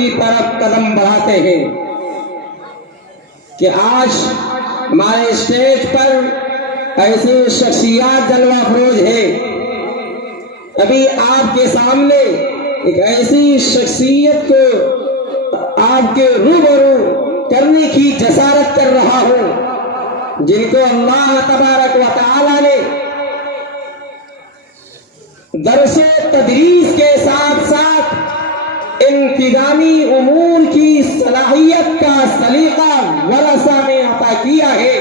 کی طرف قدم بڑھاتے ہیں کہ آج ہمارے اسٹیج پر ایسی شخصیات جلوہ افروز ہے. ابھی آپ کے سامنے ایک ایسی شخصیت کو آپ کے روبرو کرنے کی جسارت کر رہا ہوں جن کو اللہ تبارک و تعالی نے درس و تدریس کے ساتھ ساتھ انتظامی امور کی صلاحیت کا سلیقہ ورثہ میں عطا کیا ہے،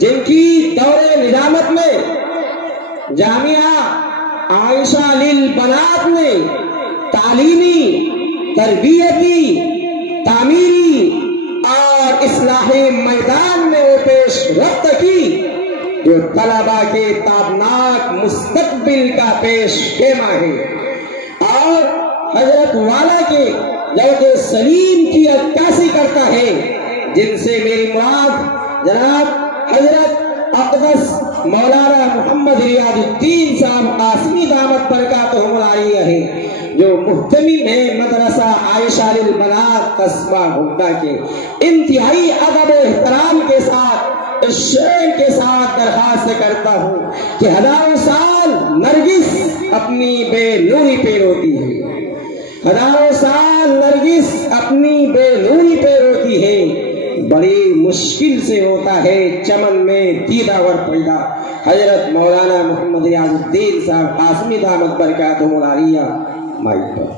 جن کی دور نظامت میں جامعہ عائشہ للبنات نے تعلیمی، تربیتی، تعمیری اور اصلاحی میدان میں وہ پیش رفت کی جو طلباء کے تابناک مستقبل کا پیش خیمہ ہے، اور حضرت والا کے ذوق سلیم کی عکاسی کرتا ہے، جن سے میری مراد جناب حضرت اقدس مولانا محمد ریاض الدین صاحب قاسمی دامت برکاتہم العالیہ ہے، جو محتمم ہے مدرسہ عائشہ للبنات قصبہ گھوٹا کے. انتہائی ادب و احترام کے ساتھ شعر کے ساتھ درخواست کرتا ہوں کہ ہزاروں سال نرگس اپنی بے نوری پہ روتی ہے، ہزاروں سال نرگس اپنی بے نوری پہ روتی ہے، بڑی مشکل سے ہوتا ہے چمن میں دیدہ ور پیدا. حضرت مولانا محمد ریاض الدین صاحب قاسمی دامت برکاتہم العالیہ مائک پر.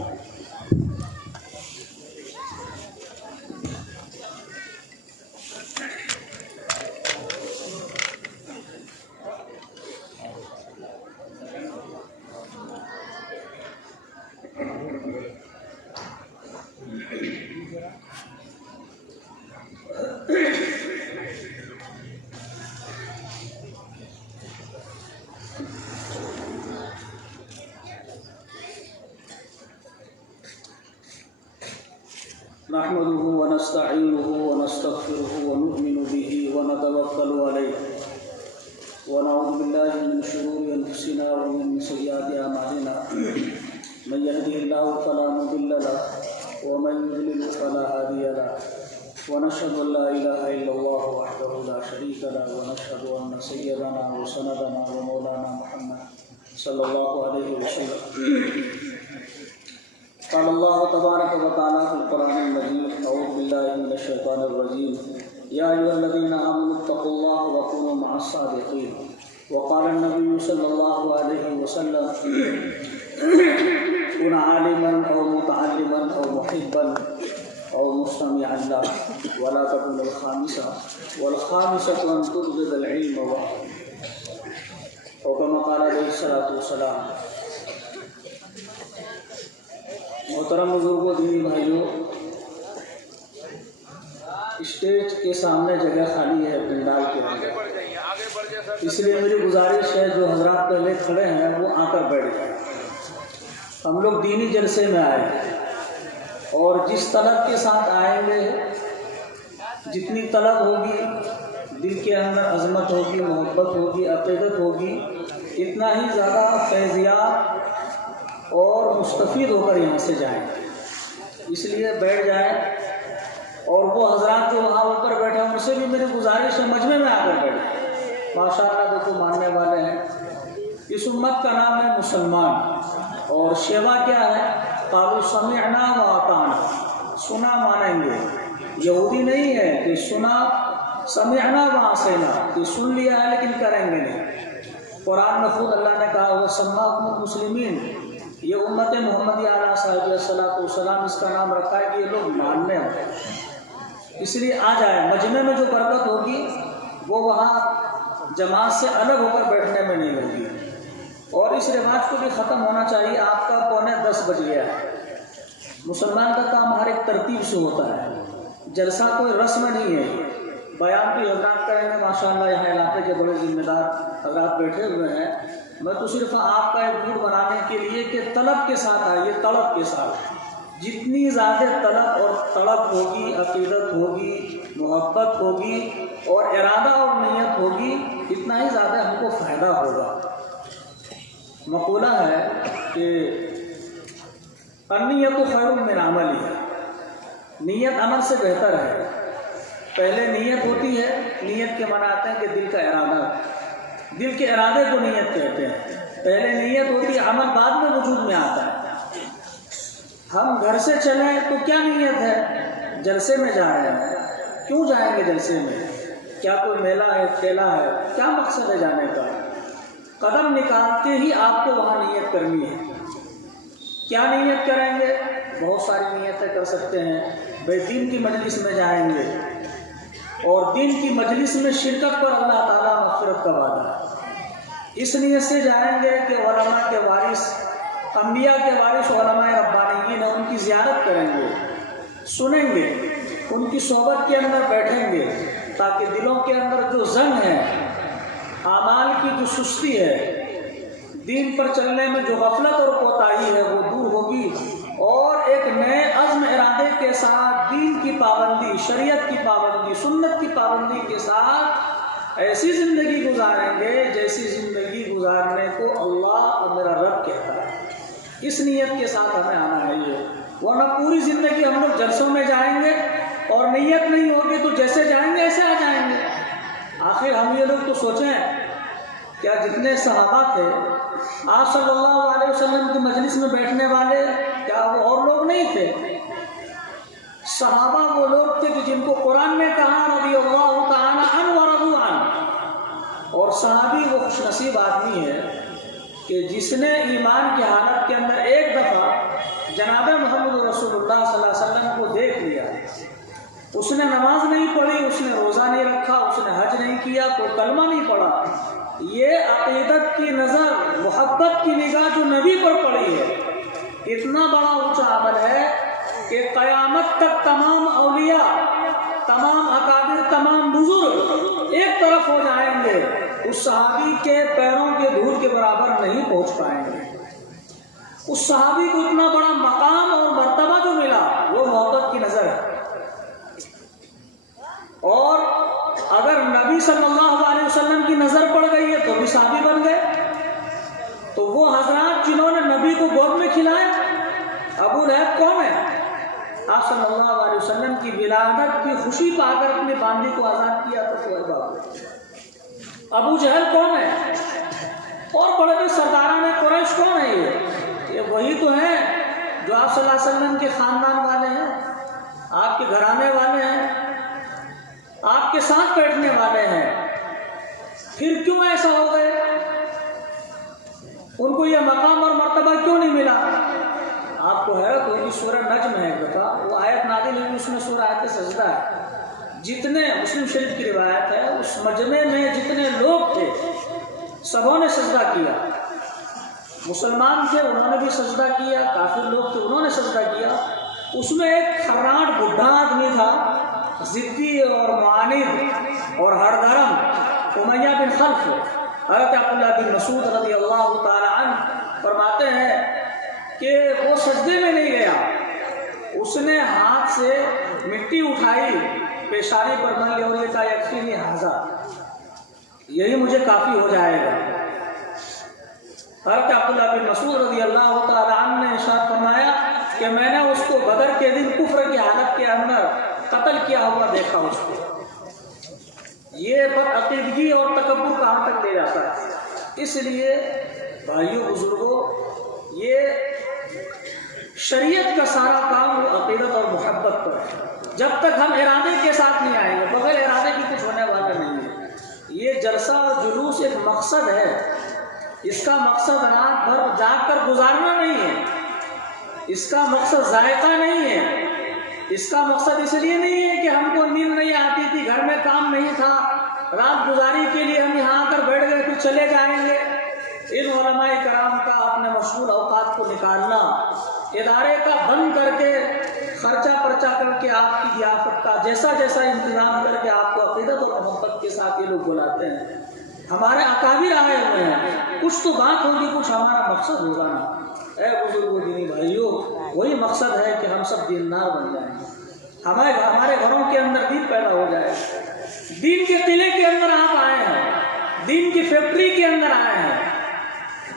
نحمده ونستعينه ونستغفره ونؤمن به ونتوكل عليه ونعوذ بالله من شرور انفسنا ومن سيئات اعمالنا من يهده الله فلا مضل له ومن يضلل فلا هادي له ونشهد ان لا اله الا الله وحده لا شريك له ونشهد ان سيدنا وسندنا ومولانا محمد صلى الله عليه وسلم قال الله تبارك وتعالى في القرآن المجيد أعوذ بالله من الشيطان الرجيم يا أيها الذين آمنوا اتقوا الله وكونوا مع الصادقين وقال النبي صلى الله عليه وسلم كن عالما أو متعلما أو محبا أو مستمعا له ولا تكن الخامسة والخامسة أن تبغض العلم أو كما قال عليه الصلاة والسلام. محترم بزرگوں، دینی بھائیوں، اسٹیج کے سامنے جگہ خالی ہے پنڈال کے اندر، اس لیے میری گزارش ہے جو حضرات پہلے کھڑے ہیں وہ آ کر بیٹھ جائیں. ہم لوگ دینی جلسے میں آئے ہیں اور جس طلب کے ساتھ آئیں گے، جتنی طلب ہوگی، دل کے اندر عظمت ہوگی، محبت ہوگی، عقیدت ہوگی، اتنا ہی زیادہ فیضیات اور مستفید ہو کر یہاں سے جائیں. اس لیے بیٹھ جائیں، اور وہ حضرات جو وہاں اوپر بیٹھے ہیں ان سے بھی میری گزارش ہے مجمع میں آ کر بیٹھیں. ماشاء اللہ دیکھو ماننے والے ہیں. اس امت کا نام ہے مسلمان، اور شیوا کیا ہے؟ قالوا سمعنا واطعنا، سنا مانیں گے. یہودی نہیں ہے کہ سنا سمعنا وعصینا، کہ سن لیا ہے لیکن کریں گے نہیں. قرآن میں خود اللہ نے کہا وَسَمَّاكُمُ الْمُسْلِمِينَ، یہ امت محمدیہ علیہ صاحب السلام اس کا نام رکھا ہے کہ یہ لوگ ماننے ہیں. اس لیے آ جائے. مجمع میں جو برکت ہوگی وہ وہاں جماعت سے الگ ہو کر بیٹھنے میں نہیں ہوگی. اور اس رواج کو بھی ختم ہونا چاہیے. آپ کا 9:45 بج گیا ہے. مسلمان کا کام ہر ایک ترتیب سے ہوتا ہے. جلسہ کوئی رسم نہیں ہے. بیان بھی حضرات کریں گے ماشاء اللہ. یہاں علاقے کے بڑے ذمہ دار حضرات بیٹھے ہوئے ہیں. میں تو صرف آپ کا ایک موڈ بنانے کے لیے کہ طلب کے ساتھ آئیے. طلب کے ساتھ جتنی زیادہ طلب اور طلب ہوگی، عقیدت ہوگی، محبت ہوگی اور ارادہ اور نیت ہوگی، اتنا ہی زیادہ ہم کو فائدہ ہوگا. مقولہ ہے کہ النیت خیر من عمل، نیت عمل سے بہتر ہے۔ پہلے نیت ہوتی ہے، نیت کے معنی آتے ہیں کہ دل کا ارادہ، دل کے ارادے کو نیت کہتے ہیں۔ پہلے نیت ہوتی ہے، عمل بعد میں وجود میں آتا ہے۔ ہم گھر سے چلیں تو کیا نیت ہے؟ جلسے میں جا رہے ہیں، کیوں جائیں گے جلسے میں؟ کیا کوئی میلہ ہے، کھیلا ہے؟ کیا مقصد ہے جانے کا؟ قدم نکالتے ہی آپ کو وہاں نیت کرنی ہے۔ کیا نیت کریں گے؟ بہت ساری نیتیں کر سکتے ہیں۔ بھائی دین کی مجلس میں جائیں گے، اور دین کی مجلس میں شرکت پر اللہ تعالیٰ مغفرت کا وعدہ ہے۔ اس نیت سے جائیں گے کہ علماء کے وارث، انبیاء کے وارث علماء ربانیین ہیں، ان کی زیارت کریں گے، سنیں گے، ان کی صحبت کے اندر بیٹھیں گے، تاکہ دلوں کے اندر جو زنگ ہے، اعمال کی جو سستی ہے، دین پر چلنے میں جو غفلت اور کوتاہی ہے، وہ دور ہوگی، اور ایک نئے عزم ارادے کے ساتھ دین کی پابندی، شریعت کی پابندی، سنت کی پابندی کے ساتھ ایسی زندگی گزاریں گے جیسی زندگی گزارنے کو اللہ اور میرا رب کہتا ہے۔ اس نیت کے ساتھ ہمیں آنا ہے، ورنہ پوری زندگی ہم لوگ جلسوں میں جائیں گے اور نیت نہیں ہوگی تو جیسے جائیں گے ایسے آ جائیں گے۔ آخر ہم یہ لوگ تو سوچیں، کیا جتنے صحابہ تھے آپ صلی اللہ علیہ وسلم کی مجلس میں بیٹھنے والے، کیا وہ اور لوگ نہیں تھے؟ صحابہ وہ لوگ تھے کہ جن کو قرآن نے کہا رضی اللہ تعالی عنہ ورضوا عنہ، اور صحابی وہ خوش نصیب آدمی ہے کہ جس نے ایمان کی حالت کے اندر ایک دفعہ جناب محمد رسول اللہ صلی اللہ علیہ وسلم کو دیکھ لیا، اس نے نماز نہیں پڑھی، اس نے روزہ نہیں رکھا، اس نے حج نہیں کیا، کوئی کلمہ نہیں پڑھا، یہ عقیدت کی نظر، محبت کی نگاہ جو نبی پر پڑی ہے، اتنا بڑا اونچا عمل ہے کہ قیامت تک تمام اولیاء، تمام اکابر، تمام بزرگ ایک طرف ہو جائیں گے، اس صحابی کے پیروں کے دھول کے برابر نہیں پہنچ پائیں گے۔ اس صحابی کو اتنا بڑا مقام اور مرتبہ جو ملا، وہ محبت کی نظر ہے۔ اور اگر نبی صلی اللہ علیہ وسلم کی نظر پڑ گئی ہے تو بھی صحابی بن گئے۔ تو وہ حضرات جنہوں نے نبی کو گود میں کھلایا، ابو لہب کون ہے؟ آپ صلی اللہ علیہ وسلم کی ولادت کی خوشی پا کر اپنے باندی کو آزاد کیا تو شعیب بابو۔ ابو جہل کون ہے؟ اور بڑے بڑے سرداران قریش کون ہے؟ یہ وہی تو ہیں جو آپ صلی اللہ علیہ وسلم کے خاندان والے ہیں، آپ کے گھرانے والے ہیں، آپ کے ساتھ بیٹھنے والے ہیں۔ پھر کیوں ایسا ہو گئے؟ ان کو یہ مقام اور مرتبہ کیوں نہیں ملا؟ آپ کو حیرت ہوگی، سورہ نجم ہے ایک دفعہ، وہ آیت نازل ہوئی، اس میں سورہ آیت سجدہ ہے۔ جتنے مسلم شریف کی روایت ہے، اس مجمع میں جتنے لوگ تھے سبوں نے سجدہ کیا۔ مسلمان تھے انہوں نے بھی سجدہ کیا، کافر لوگ تھے انہوں نے سجدہ کیا۔ اس میں ایک خراٹ بڈھا آدمی تھا، ضدی اور معاند اور ہر درم، امیہ بن خلف۔ حضرت عبداللہ بن مسعود رضی اللہ تعالی عنہ فرماتے ہیں کہ وہ سجدے میں نہیں گیا، اس نے ہاتھ سے مٹی اٹھائی، پیشانی پر مل لی اور یہ کہا یکفینی ھذا، یہی مجھے کافی ہو جائے گا۔ حضرت عبداللہ بن مسعود رضی اللہ تعالی عنہ نے ارشاد فرمایا کہ میں نے اس کو بدر کے دن کفر کی حالت کے اندر قتل کیا ہوا دیکھا اس کو۔ یہ بدعقیدگی اور تکبر کہاں تک لے جاتا ہے؟ اس لیے بھائیوں بزرگوں، یہ شریعت کا سارا کام وہ عقیدت اور محبت پر ہے۔ جب تک ہم ارادے کے ساتھ نہیں آئیں گے، بغیر ارادے کی کچھ ہونے والا نہیں ہے۔ یہ جلسہ اور جلوس ایک مقصد ہے، اس کا مقصد رات بھر جاگ کر گزارنا نہیں ہے، اس کا مقصد ذائقہ نہیں ہے، اس کا مقصد اس لیے نہیں ہے کہ ہم کو نیند نہیں آتی تھی، گھر میں کام نہیں تھا، رات گزاری کے لیے ہم یہاں آ کر بیٹھ گئے پھر چلے جائیں گے۔ ان علماء کرام کا اپنے مشغول اوقات کو نکالنا، ادارے کا بند کر کے خرچہ پرچہ کر کے آپ کی ضیافت کا جیسا جیسا انتظام کر کے آپ کو عقیدت اور محبت کے ساتھ یہ لوگ بلاتے ہیں۔ ہمارے اکابر آئے ہوئے ہیں، کچھ تو بات ہوگی، کچھ ہمارا مقصد ہوگا نا۔ اے بزرگوں دینی بھائیوں، وہی مقصد ہے کہ ہم سب دیندار بن جائیں، ہمارے گھروں کے اندر دین پیدا ہو جائے، دین کے قلعے کے اندر آپ آئے ہیں، دین کی فیکٹری کے اندر آئے ہیں،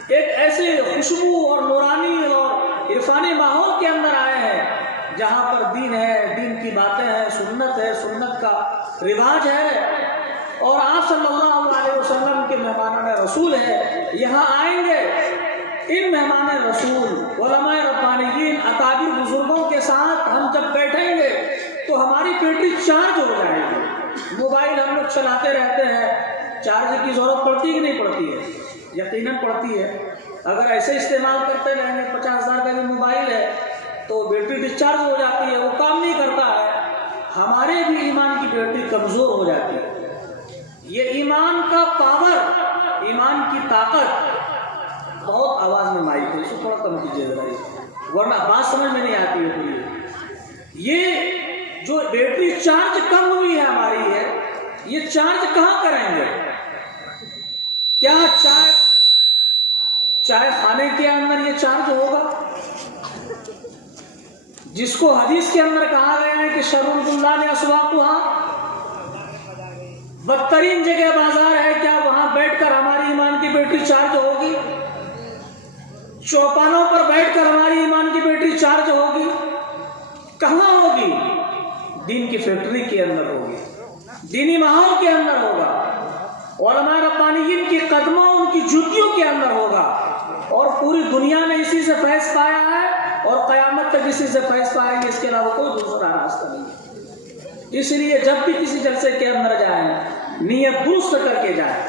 ایک ایسے خوشبو اور نورانی اور عرفانی ماحول کے اندر آئے ہیں جہاں پر دین ہے، دین کی باتیں ہیں، سنت ہے، سنت کا رواج ہے، اور آپ صلی اللہ علیہ وسلم کے مہمان رسول ہے، یہاں آئیں گے ان مہمان رسول علماء ربانیین اکابر بزرگوں کے ساتھ ہم جب بیٹھیں گے تو ہماری بیٹری چارج ہو جائے گی۔ موبائل ہم لوگ چلاتے رہتے ہیں، چارج کی ضرورت پڑتی کہ نہیں پڑتی ہے؟ یقیناً پڑتی ہے۔ اگر ایسے استعمال کرتے رہیں گے، 50,000 کا بھی موبائل ہے تو بیٹری ڈسچارج ہو جاتی ہے، وہ کام نہیں کرتا ہے، ہمارے بھی ایمان کی بیٹری کمزور ہو جاتی ہے۔ یہ ایمان کا پاور، ایمان کی طاقت، بہت آواز میں مائک ہے، اس کو تھوڑا کم کیجیے ذرا، ورنہ بات سمجھ میں نہیں آتی ہے پوری۔ یہ جو بیٹری چارج کم ہوئی ہے ہماری ہے، یہ چارج کہاں کریں گے؟ کیا چائے خانے کے اندر یہ چارج ہوگا؟ جس کو حدیث کے اندر کہا گیا ہے کہ شرور اللہ نے اسواقھا، بدترین جگہ بازار ہے، کیا وہاں بیٹھ کر ہماری ایمان کی بیٹری چارج ہوگی؟ چوپانوں پر بیٹھ کر ہماری ایمان کی بیٹری چارج ہوگی؟ کہاں ہوگی؟ دین کی فیکٹری کے اندر ہوگی، دینی ماحول کے اندر ہوگا، علماء ربانیین کے قدموں، ان کی جوتیوں کے اندر ہوگا، اور پوری دنیا میں اسی سے فیض پایا ہے اور قیامت تک اسی سے فیض پائیں گے، اس کے علاوہ کوئی دوسرا راستہ نہیں ہے۔ اس لیے جب بھی کسی جلسے کے اندر جائیں، نیت درست کر کے جائیں،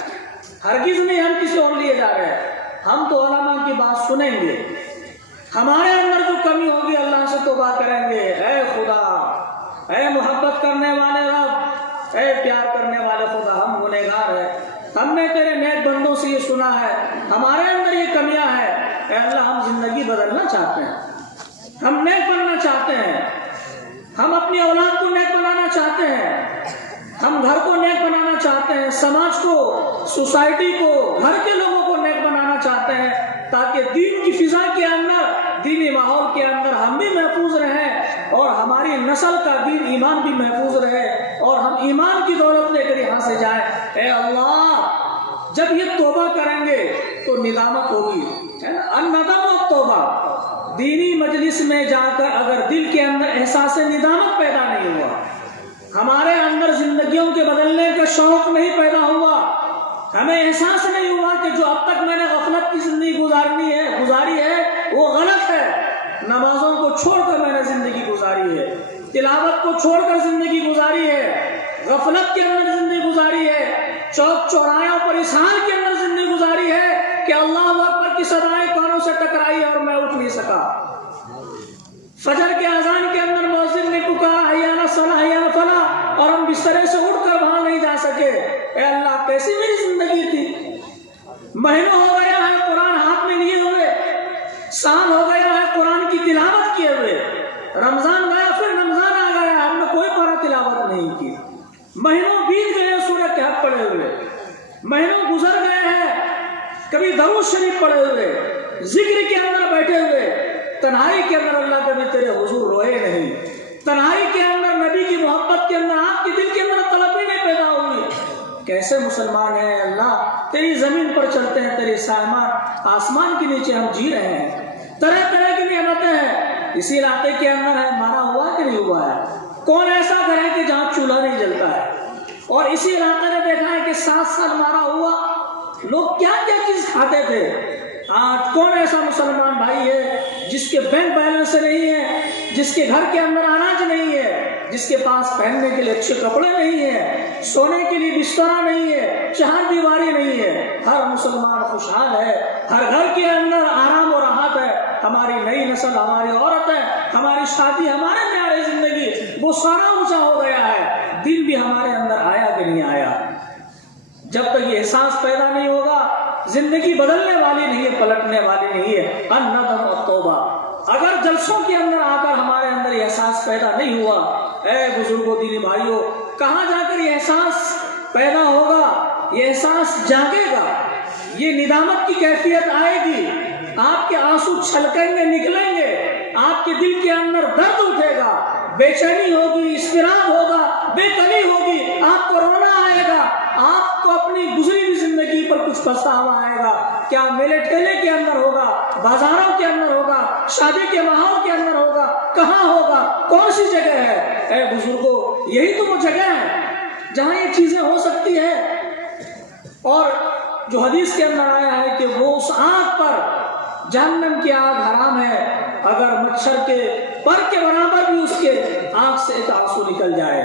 ہرگز نہیں ہم کسی اور لیے جا رہے ہیں، ہم تو علماء کی بات سنیں گے، ہمارے اندر جو کمی ہوگی اللہ سے توبہ کریں گے، اے خدا، اے محبت کرنے والے رب، اے پیار کرنے والے خدا، ہم گنہگار ہیں، ہم نے تیرے نیک بندوں سے یہ سنا ہے، ہمارے اندر یہ کمیاں ہیں، اے اللہ ہم زندگی بدلنا چاہتے ہیں، ہم نیک بننا چاہتے ہیں، ہم اپنی اولاد کو نیک بنانا چاہتے ہیں، ہم گھر کو نیک بنانا چاہتے ہیں، سماج کو، سوسائٹی کو، گھر کے لوگوں کو نیک بنانا چاہتے ہیں، تاکہ دین کی فضا کے اندر، دینی ماحول کے اندر ہم بھی محفوظ رہیں اور ہماری نسل کا دین ایمان بھی محفوظ رہے اور ہم ایمان کی دولت لے کر یہاں سے جائیں۔ اے اللہ، جب یہ توبہ کریں گے تو ندامت ہوگی، الندم والتوبہ۔ دینی مجلس میں جا کر اگر دل کے اندر احساس ندامت پیدا نہیں ہوا، ہمارے اندر زندگیوں کے بدلنے کا شوق نہیں پیدا ہوا، ہمیں احساس نہیں ہوا کہ جو اب تک میں نے غفلت کی زندگی گزاری ہے وہ غلط ہے، نمازوں کو چھوڑ کر میں نے زندگی گزاری ہے، تلاوت کو چھوڑ کر زندگی گزاری ہے، غفلت کے اندر زندگی گزاری ہے، چوک چوراہوں پر اسحار کے اندر زندگی گزاری ہے کہ اللہ اکبر کی صدائیں کانوں سے ٹکرائی اور میں اٹھ نہیں سکا، فجر کے اذان کے اندر مؤذن نے پکارا حی علی الصلاۃ حی علی الفلاح اور ہم بسترے سے اٹھ کر باہر نہیں جا سکے۔ اے اللہ، کیسی میری زندگی تھی، مہینوں ہو گیا ہے قرآن ہاتھ میں لیے ہوئے، سال ہو گیا ہے قرآن کی تلاوت کیے ہوئے، رمضان گیا پھر رمضان آ گیا، ہم نے کوئی پارہ تلاوت نہیں کی، مہینوں بیت گئے سورہ کہف پڑھے ہوئے، مہینوں گزر گئے ہیں کبھی درود شریف پڑھے ہوئے، ذکر کے اندر بیٹھے ہوئے، تنہائی کے اندر اللہ کبھی تیرے حضور روئے نہیں، تنہائی کے اندر نبی کی محبت کے اندر آپ کے دل کے اندر طلب ہی نہیں پیدا ہوئی۔ کیسے مسلمان ہیں اللہ، تیری زمین پر چلتے ہیں، تیری سائمان آسمان کے نیچے ہم جی رہے ہیں، طرح طرح کی نعمتیں ہیں، اسی علاقے کے اندر ہے، مارا ہوا کہ نہیں ہوا ہے؟ کون ایسا گھر ہے کہ جہاں چولہا نہیں جلتا ہے؟ اور اسی علاقے نے دیکھا ہے کہ 7 سال مارا ہوا، لوگ کیا کیا چیز کھاتے تھے۔ آج کون ایسا مسلمان بھائی ہے جس کے بینک بیلنس نہیں ہے، جس کے گھر کے اندر اناج نہیں ہے، جس کے پاس پہننے کے لیے اچھے کپڑے نہیں ہیں، سونے کے لیے بستر نہیں ہے، چہار دیواری نہیں ہے؟ ہر مسلمان خوشحال ہے، ہر گھر کے اندر آرام و راحت ہے، ہماری نئی نسل، ہماری عورتیں، ہماری شادی، ہمارے معیار زندگی وہ سارا اونچا ہو گیا ہے، دل بھی ہمارے اندر آیا کہ نہیں آیا؟ جب تک یہ احساس پیدا نہیں ہوگا، زندگی بدلنے والی نہیں ہے، پلٹنے والی نہیں ہے۔ الندم والتوبہ۔ اگر جلسوں کے اندر آ کر ہمارے اندر یہ احساس پیدا نہیں ہوا، اے بزرگوں، دینی بھائیوں، کہاں جا کر یہ احساس پیدا ہوگا؟ یہ احساس جاگے گا، یہ ندامت کی کیفیت آئے گی، آپ کے آنسو چھلکیں گے، نکلیں گے، آپ کے دل کے اندر درد اٹھے گا، بے چینی ہوگی، اضطراب ہوگا، بے کلی ہوگی، آپ کو رونا آئے گا، آپ کو اپنی گزری ہوئی زندگی پر کچھ پچھتاوا آئے گا. کیا میلے ٹھیلے کے اندر ہوگا، بازاروں کے اندر ہوگا، شادی کے ماحول کے اندر ہوگا، کہاں ہوگا، کون سی جگہ ہے؟ اے بزرگوں، یہی تو وہ جگہ ہے جہاں یہ چیزیں ہو سکتی ہے. اور جو حدیث کے اندر آیا ہے کہ وہ اس آگ پر، جہنم کی آگ حرام ہے، اگر مچھر کے پر کے برابر بھی اس کے آنکھ سے ایک آنسو نکل جائے.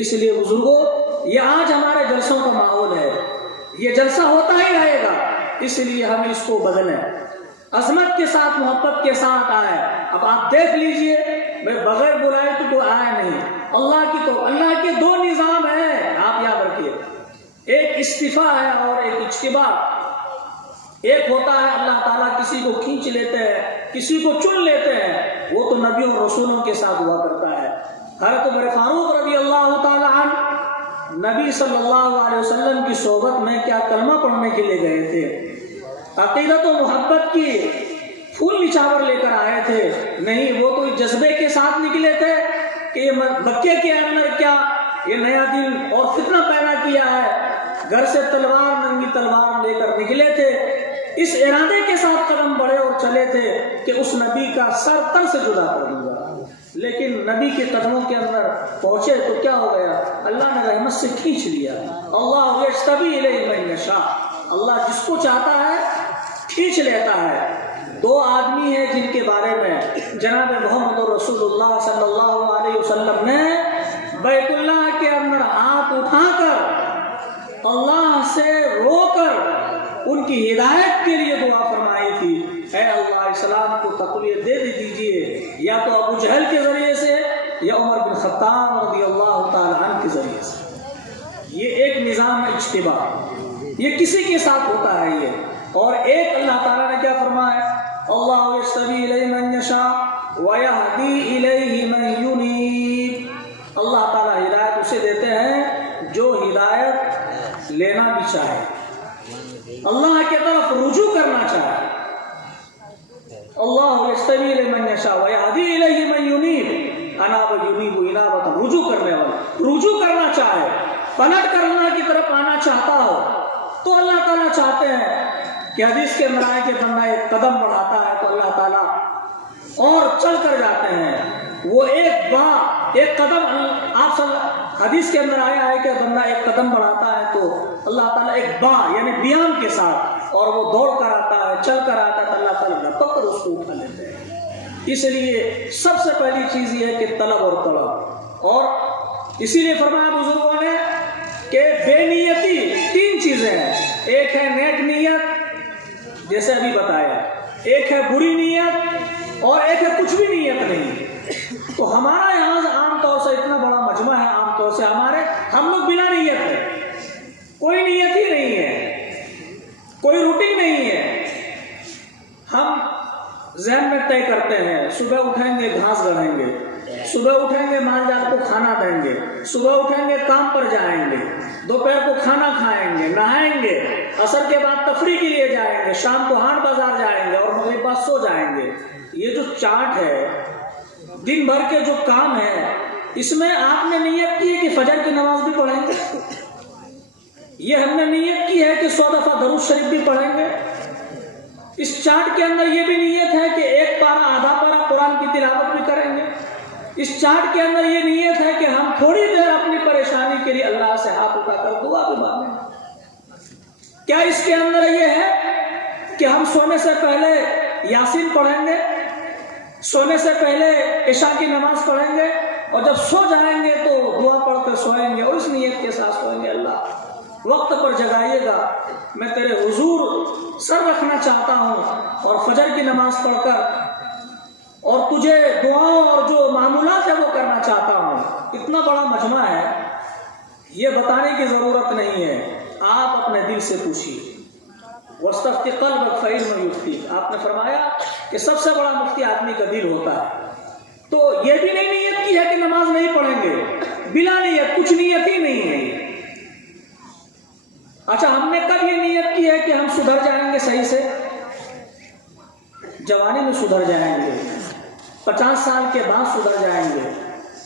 اس لیے بزرگوں، یہ آج ہمارے جلسوں کا ماحول ہے، یہ جلسہ ہوتا ہی رہے گا، اس لیے ہم اس کو بدلیں، عظمت کے ساتھ، محبت کے ساتھ آئے. اب آپ دیکھ لیجئے، میں بغیر بلائے تو کوئی آیا نہیں. اللہ کے دو نظام ہیں، آپ یاد رکھیے، ایک استفاء ہے اور ایک اجتباء. ایک ہوتا ہے اللہ تعالیٰ کسی کو کھینچ لیتے ہیں، کسی کو چن لیتے ہیں، وہ تو نبیوں اور رسولوں کے ساتھ ہوا کرتا ہے. حضرت عمر فاروق رضی اللہ تعالیٰ عنہ نبی صلی اللہ علیہ وسلم کی صحبت میں کیا کلمہ پڑھنے کے لیے گئے تھے، عقیدت و محبت کی پھول نچھاور لے کر آئے تھے؟ نہیں، وہ تو جذبے کے ساتھ نکلے تھے کہ یہ مکے کے اندر کیا یہ نیا دین اور فتنہ پیدا کیا ہے. گھر سے تلوار، ننگی تلوار لے کر نکلے تھے، اس ارادے کے ساتھ قدم بڑھے اور چلے تھے کہ اس نبی کا سر تن سے جدا کر دوں گا. لیکن نبی کے قدموں کے اندر پہنچے تو کیا ہو گیا؟ اللہ نے رحمت سے کھینچ لیا. اللہ یجتبی الیہ من یشاء، اللہ جس کو چاہتا ہے کھینچ لیتا ہے. دو آدمی ہیں جن کے بارے میں جناب محمد رسول اللہ صلی اللہ علیہ وسلم نے بیت اللہ کے اندر ہاتھ اٹھا کر اللہ سے رو کر ان کی ہدایت کے لیے دعا فرمائی تھی. اے اللہ، اسلام کو تقویت دے دیجیے، یا تو ابو جہل کے ذریعے سے یا عمر بن خطاب رضی اللہ تعالی عنہ کے ذریعے سے. یہ ایک نظام اجتباع، یہ کسی کے ساتھ ہوتا ہے یہ. اور ایک اللہ تعالیٰ نے کیا فرمایا؟ اللہ یجتبی الیہ من یشاء ویہدی الیہ من ینیب. اللہ تعالیٰ ہدایت اسے دیتے ہیں جو ہدایت لینا بھی چاہے، اللہ کی طرف رجوع کرنا چاہے. اللہ یجتبی الیہ من یشاء ویہدی الیہ من ینیب، اناب ینیب انابۃ، رجوع کرنے والا، رجوع کرنا چاہے، پلٹ کر اللہ کی طرف آنا چاہتا ہو تو اللہ تعالیٰ چاہتے ہیں کہ حدیث کے مرائے کے بندہ ایک قدم بڑھاتا ہے تو اللہ تعالیٰ اور چل کر جاتے ہیں. وہ ایک قدم، آپ حدیث کے اندر آیا ہے کہ بندہ ایک قدم بڑھاتا ہے تو اللہ تعالیٰ ایک یعنی بیان کے ساتھ، اور وہ دوڑ کر آتا ہے، چل کر آتا ہے تو اللہ تعالیٰ لپک کر اس کو اٹھا لیتے ہیں. اس لیے سب سے پہلی چیز یہ ہے کہ طلب اور طلب. اور اسی لیے فرمایا بزرگوں نے کہ بے نیتی تین چیزیں ہیں. ایک ہے نیک نیت، جیسے ابھی بتایا، ایک ہے بری نیت، اور ایک ہے کچھ بھی نیت نہیں. تو ہمارا یہاں عام طور سے اتنا بڑا مجمع ہے، عام طور سے ہم لوگ بنا نیت ہے، کوئی نیت ہی نہیں ہے، کوئی روٹین نہیں ہے. ہم ذہن میں طے کرتے ہیں، صبح اٹھیں گے گھاس گڑیں گے، صبح اٹھیں گے مال جال کو کھانا دیں گے، صبح اٹھیں گے کام پر جائیں گے، دوپہر کو کھانا کھائیں گے، نہائیں گے، عصر کے بعد تفریح کے لیے جائیں گے، شام کو ہاٹ بازار جائیں گے، اور مغرب بعد سو جائیں گے. یہ جو چارٹ ہے، دن بھر کے جو کام ہے، اس میں آپ نے نیت کی ہے کہ فجر کی نماز بھی پڑھیں گے، یہ ہم نے نیت کی ہے کہ 100 دفعہ درود شریف بھی پڑھیں گے. اس چارٹ کے اندر یہ بھی نیت ہے کہ ایک پارہ آدھا پارہ قرآن کی تلاوت بھی کریں گے. اس چارٹ کے اندر یہ نیت ہے کہ ہم تھوڑی دیر اپنی پریشانی کے لیے اللہ سے ہاتھ اٹھا کر دعا بھی مانگیں گے. کیا اس کے اندر یہ ہے کہ ہم سونے سے پہلے یاسین پڑھیں گے، سونے سے پہلے عشاء کی نماز پڑھیں گے، اور جب سو جائیں گے تو دعا پڑھ کر سوئیں گے، اور اس نیت کے ساتھ سوئیں گے اللہ وقت پر جگائیے گا، میں تیرے حضور سر رکھنا چاہتا ہوں اور فجر کی نماز پڑھ کر اور تجھے دعاؤں اور جو معمولات ہے وہ کرنا چاہتا ہوں. اتنا بڑا مجمع ہے، یہ بتانے کی ضرورت نہیں ہے، آپ اپنے دل سے پوچھیے. وَاسْتَفْتِ قَلْبَكَ فَإِنَّهُ يُفْتِيكَ، آپ نے فرمایا کہ سب سے بڑا مفتی آدمی کا دل ہوتا ہے. تو یہ بھی نہیں نیت کی ہے کہ نماز نہیں پڑھیں گے، بلا نیت، کچھ نیت ہی نہیں ہے. اچھا، ہم نے کب یہ نیت کی ہے کہ ہم سدھر جائیں گے صحیح سے؟ جوانی میں سدھر جائیں گے، 50 سال کے بعد سدھر جائیں گے،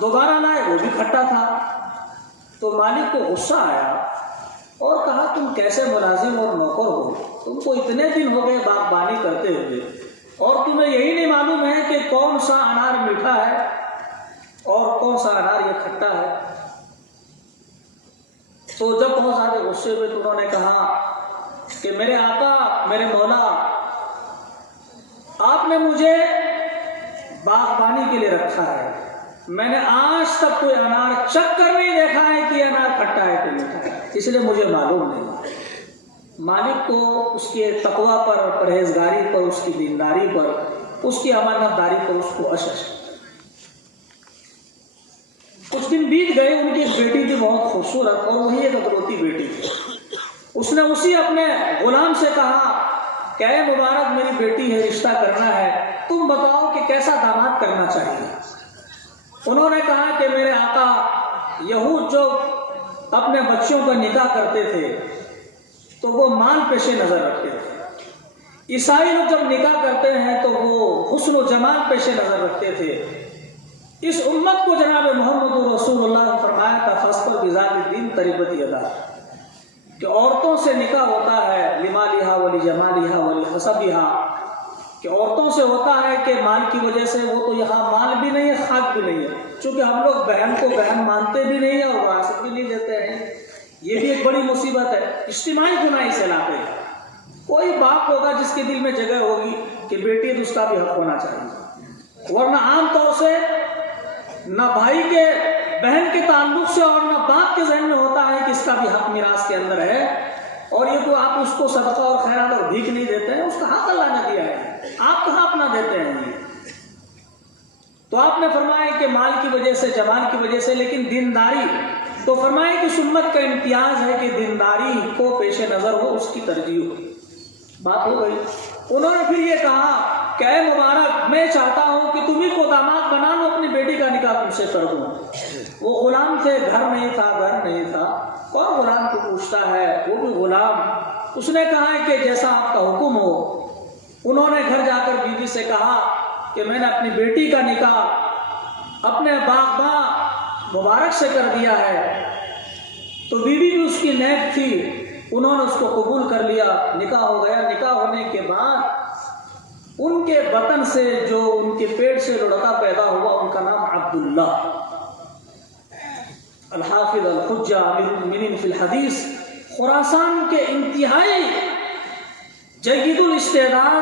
دوبارہ لائے وہ بھی کھٹا تھا۔ تو مالک کو غصہ آیا اور کہا تم کیسے ملازم اور نوکر ہو، تم کو اتنے دن ہو گئے باغبانی کرتے ہوئے اور تمہیں یہی نہیں معلوم ہے کہ کون سا انار میٹھا ہے اور کون سا انار یہ کھٹا ہے۔ تو جب بہت سارے غصے ہوئے تو انہوں نے کہا کہ میرے آقا، میرے مولا، آپ نے مجھے باغبانی کے لیے رکھا ہے، میں نے آج تک کوئی انار چکھ کر نہیں دیکھا ہے کہ انار کھٹا ہے کہ میٹھا ہے، اس لیے مجھے معلوم نہیں۔ مالک کو اس کے تقوی پر، پرہیزگاری پر، اس کی دینداری پر، اس کی امانت داری پر اس کو اشش۔ کچھ دن بیت گئے، ان کی ایک بیٹی تھی بہت خوبصورت اور وہی ایک اکلوتی بیٹی تھی۔ اس نے اسی اپنے غلام سے کہا کہ اے مبارک میری بیٹی ہے، رشتہ کرنا ہے، تم بتاؤ کہ کیسا داماد کرنا چاہیے۔ انہوں نے کہا کہ میرے آقا، یہود جو اپنے بچوں کا نکاح کرتے تھے تو وہ مال پیش نظر رکھتے تھے، عیسائی لوگ جب نکاح کرتے ہیں تو وہ حسن و جمال پیش نظر رکھتے تھے۔ اس امت کو جناب محمد رسول اللہ نے فرمایا تھا فَاسْتَوْ بِذَاتِ الدِّينِ تَرِبَتْ يَدَاكَ، کہ عورتوں سے نکاح ہوتا ہے لِمَالِهَا وَلِجَمَالِهَا وَلِحَسَبِهَا، کہ عورتوں سے ہوتا ہے کہ مال کی وجہ سے، وہ تو یہاں مال بھی نہیں ہے، خاک بھی نہیں ہے، چونکہ ہم لوگ بہن کو بہن مانتے بھی نہیں ہیں اور وراثت بھی نہیں دیتے ہیں۔ یہ بھی ایک بڑی مصیبت ہے، اجتماعی گناہ اس علاقے کا۔ کوئی باپ ہوگا جس کے دل میں جگہ ہوگی کہ بیٹی ہے تو اس کا بھی حق ہونا چاہیے، ورنہ عام طور سے نہ بھائی کے بہن کے تعلق سے اور نہ باپ کے ذہن میں ہوتا ہے کہ اس کا بھی حق میراث کے اندر ہے، اور یہ تو آپ اس کو صدقہ اور خیرات اور بھیک نہیں دیتے ہیں، اس کا حق اللہ نے دیا ہے، آپ کہاں اپنا دیتے ہیں یہ؟ تو آپ نے فرمایا کہ مال کی وجہ سے، جمال کی وجہ سے، لیکن دینداری، تو فرمایا کہ سنت کا امتیاز ہے کہ دینداری کو پیش نظر ہو، اس کی ترجیح ہو۔ بات ہو گئی۔ انہوں نے پھر یہ کہا کہ اے مبارک، میں چاہتا ہوں کہ تمہیں کو داماد بنا لو، اپنی بیٹی کا نکاح تم سے کر دوں۔ وہ غلام تھے، گھر نہیں تھا، کون غلام کو پوچھتا ہے، وہ بھی غلام۔ اس نے کہا کہ جیسا آپ کا حکم ہو۔ انہوں نے گھر جا کر بیوی سے کہا کہ میں نے اپنی بیٹی کا نکاح اپنے باغباں مبارک سے کر دیا ہے۔ تو بیوی بھی اس کی نیک تھی، انہوں نے اس کو قبول کر لیا، نکاح ہو گیا۔ نکاح ہونے کے بعد ان کے بطن سے، جو ان کے پیٹ سے لڑکا پیدا ہوا، ان کا نام عبداللہ، الحافظ الحجہ امیر المؤمنین فی الحدیث، خراسان کے انتہائی جید الاستعداد،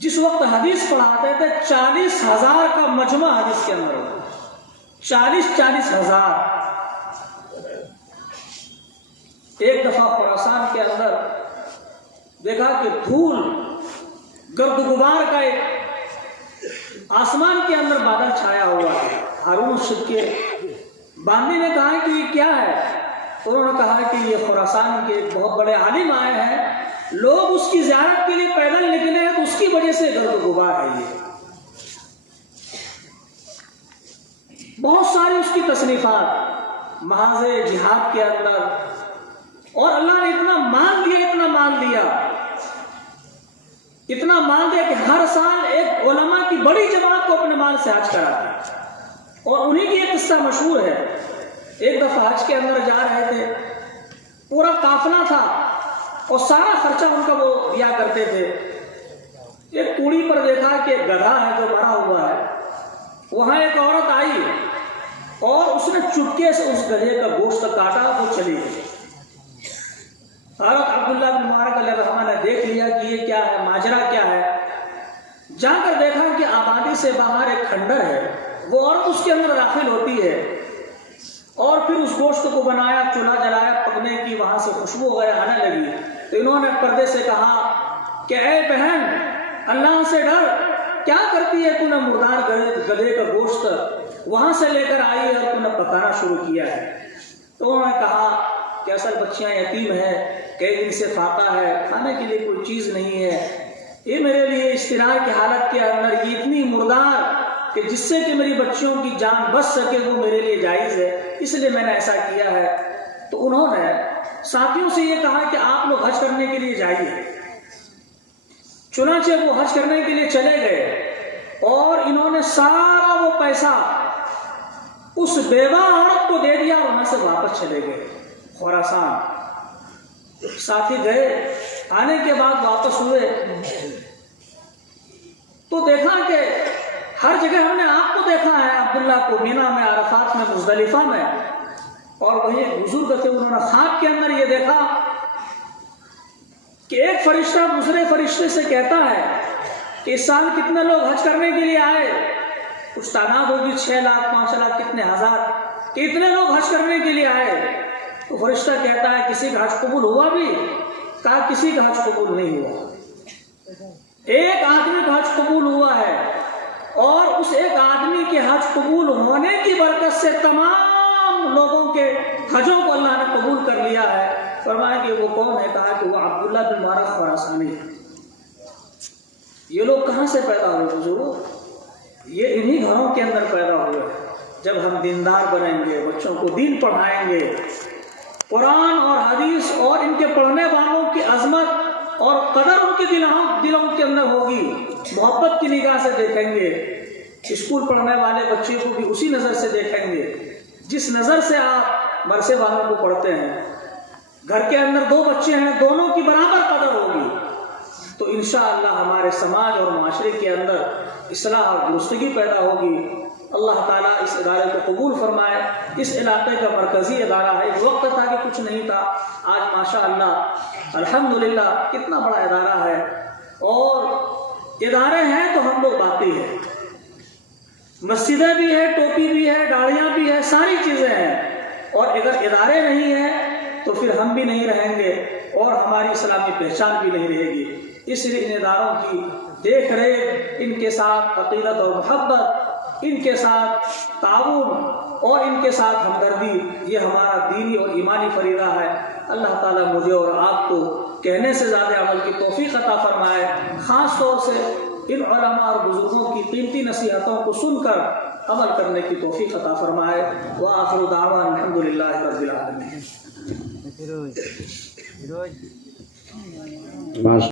جس وقت حدیث پڑھاتے تھے 40,000 کا مجمع حدیث کے اندر ہوتا، 40,000۔ ایک دفعہ خراسان کے اندر دیکھا کہ دھول، گرد غبار کا ایک آسمان کے اندر بادل چھایا ہوا ہے۔ ہارون الرشید کے باندی نے کہا کہ یہ کیا ہے؟ انہوں نے کہا کہ یہ خراسان کے بہت بڑے عالم آئے ہیں، لوگ اس کی زیارت کے لیے پیدل نکلے ہیں، تو اس کی وجہ سے گرد غبار ہے۔ یہ بہت ساری اس کی تصنیفات محاذ جہاد کے اندر، اور اللہ نے اتنا مال دیا، اتنا مال دیا کہ ہر سال ایک علماء کی بڑی جماعت کو اپنے مال سے حج کراتے ہیں۔ اور انہی کی ایک قصہ مشہور ہے۔ ایک دفعہ حج کے اندر جا رہے تھے، پورا قافلہ تھا اور سارا خرچہ ان کا وہ دیا کرتے تھے۔ ایک کوڑی پر دیکھا کہ گدھا ہے جو مرا ہوا ہے، وہاں ایک عورت آئی اور اس نے چپکے سے اس گدھے کا گوشت کاٹا، وہ چلی گئی۔ حضرت عبداللہ بن مبارک علیہ الرحمہ نے دیکھ لیا کہ یہ کیا ہے، ماجرا کیا ہے۔ جا کر دیکھا کہ آبادی سے باہر ایک کھنڈر ہے، وہ عورت اس کے اندر داخل ہوتی ہے اور پھر اس گوشت کو بنایا، چولہا جلایا پکنے کی، وہاں سے خوشبو وغیرہ آنے لگی۔ تو انہوں نے پردے سے کہا کہ اے بہن، اللہ سے ڈر، کیا کرتی ہے تو نے مردار گدھے کا گوشت وہاں سے لے کر آئی ہے اور تو نے پکانا شروع کیا ہے۔ تو انہوں نے کہا کہ اصل بچیاں یتیم ہیں، کئی دن سے فاقہ ہے، کھانے کے لیے کوئی چیز نہیں ہے، یہ میرے لیے اشتراک کی حالت کے اندر یہ اتنی مردار کہ جس سے کہ میری بچیوں کی جان بچ سکے وہ میرے لیے جائز ہے، اس لیے میں نے ایسا کیا ہے۔ تو انہوں نے ساتھیوں سے یہ کہا کہ آپ لوگ حج کرنے کے لیے جائیے۔ چنانچہ وہ حج کرنے کے لیے چلے گئے اور انہوں نے سارا وہ پیسہ اس بیوہ عورت کو دے دیا، وہاں سے واپس چلے گئے خراسان۔ ساتھی گئے، آنے کے بعد واپس ہوئے تو دیکھا کہ ہر جگہ ہم نے آپ کو دیکھا ہے، عبداللہ کو مینا میں، عرفات میں، مزدلفہ میں، اور وہی بزرگ تھے، انہوں نے خواب کے اندر یہ دیکھا کہ ایک فرشتہ دوسرے فرشتے سے کہتا ہے کہ اس سال کتنے لوگ حج کرنے کے لیے آئے؟ کچھ تعداد ہوگی 6 لاکھ 5 لاکھ کتنے ہزار، کہ اتنے لوگ حج کرنے کے لیے آئے۔ تو فرشتہ کہتا ہے کسی کا حج قبول ہوا بھی؟ کہا کسی کا حج قبول نہیں ہوا، ایک آدمی کا حج قبول ہوا ہے، اور اس ایک آدمی کے حج قبول ہونے کی برکت سے تمام لوگوں کے حجوں کو اللہ نے قبول کر لیا ہے۔ فرمایا کہ وہ کون ہے؟ کہا کہ وہ عبداللہ بن مبارک خراسانی ہے۔ یہ لوگ کہاں سے پیدا ہوئے بزرگوں؟ یہ انہی گھروں کے اندر پیدا ہوئے۔ جب ہم دیندار بنیں گے، بچوں کو دین پڑھائیں گے، قرآن اور حدیث اور ان کے پڑھنے والوں کی عظمت اور قدر ان کے دلوں کے اندر ہوگی، محبت کی نگاہ سے دیکھیں گے۔ اسکول پڑھنے والے بچے کو بھی اسی نظر سے دیکھیں گے جس نظر سے آپ مرثے والوں کو پڑھتے ہیں۔ گھر کے اندر 2 بچے ہیں، دونوں کی برابر قدر ہوگی تو انشاءاللہ ہمارے سماج اور معاشرے کے اندر اصلاح اور درستگی پیدا ہوگی۔ اللہ تعالیٰ اس ادارے کو قبول فرمائے۔ اس علاقے کا مرکزی ادارہ ہے، ایک وقت تھا کہ کچھ نہیں تھا، آج ماشاءاللہ الحمدللہ کتنا بڑا ادارہ ہے۔ اور ادارے ہیں تو ہم لوگ باقی ہیں، مسجدیں بھی ہیں، ٹوپی بھی ہے، داڑیاں بھی ہے، ساری چیزیں ہیں، اور اگر ادارے نہیں ہیں تو پھر ہم بھی نہیں رہیں گے اور ہماری اسلامی پہچان بھی نہیں رہے گی۔ اس لیے ان اداروں کی دیکھ ریکھ، ان کے ساتھ عقیدت اور محبت، ان کے ساتھ تعاون اور ان کے ساتھ ہمدردی، یہ ہمارا دینی اور ایمانی فریضہ ہے۔ اللہ تعالیٰ مجھے اور آپ کو کہنے سے زیادہ عمل کی توفیق عطا فرمائے، خاص طور سے ان علماء اور بزرگوں کی قیمتی نصیحتوں کو سن کر عمل کرنے کی توفیق عطا فرمائے۔ وآخر دعوانا الحمدللہ رب العالمین۔